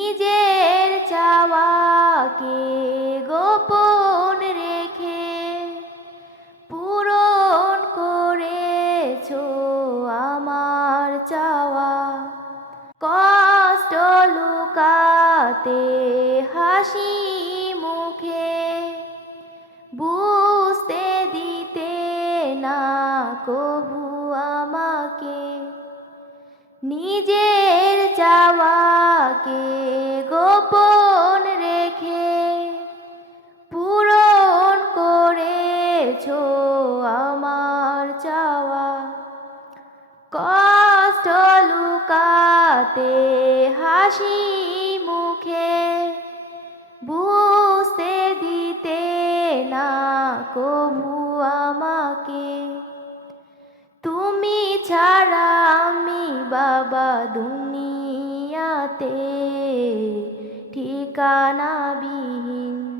নিজের চাওয়াকে গোপন রেখে পূরণ করেছ আমার চাওয়া। কষ্ট লুকাতে হাসি মুখে বুঝতে দিতে না কবু আমাকে। নিজের করেছ আমার চাওয়া। কষ্ট লুকাতে, হাসি মুখে বুঝতে দিতে না, কবু আমাকে। তুমি ছাড়া আমি বাবা দুনিয়াতে ঠিকানাবিহীন।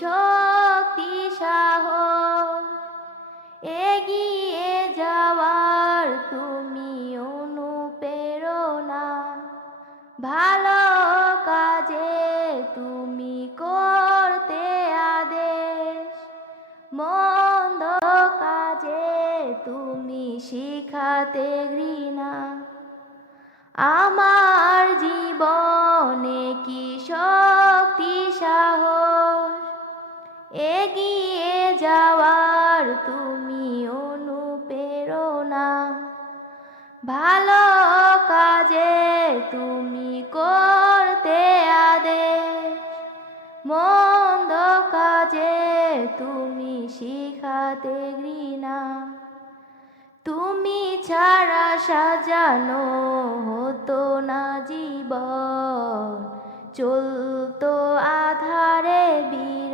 শক্তি সাহস এগিয়ে যাওয়ার তুমি অনুপ্রেরণা। ভালো কাজে তুমি করতে আদেশ। মন্দ কাজে তুমি শিখাতে ঘৃণা। আমার জীবনে কি সাহস এগিয়ে যাওয়ার তুমি অনুপ্রেরণা। ভালো কাজে তুমি করতে আদেশ। মন্দ কাজে তুমি শিখাতে ঘৃণা। তুমি ছাড়া সাজানো হতো না জীবন। চলতো আধারে